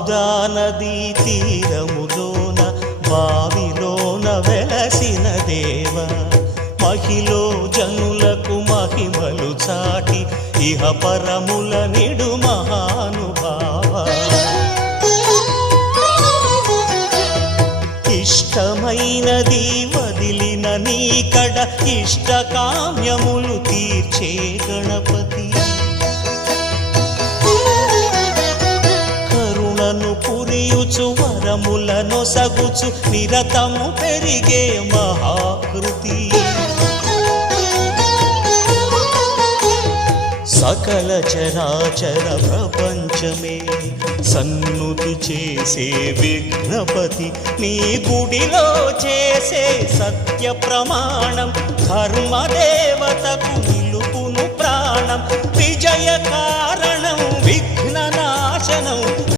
బహుదా నదీ తీరములోన బావిలోన వెలసిన దేవ మహిలో జనులకు మహిమలు చాటి ఇహ పరముల నిడు మహానుభావ ఇష్టమైనది వదిలిన నీకడ ఇష్టకామ్యములు తీర్చే గణపతి కరుణను పురియుచు వరములను సగుచు నిరతము పెరిగే మహాకృతి సకల చరాచర ప్రపంచమే సన్నుతి చేసే విఘ్నపతి నీ గుడిలో చేసే సత్య ప్రమాణం ధర్మదేవతకు నిలుపును ప్రాణం విజయ కారణం విఘ్న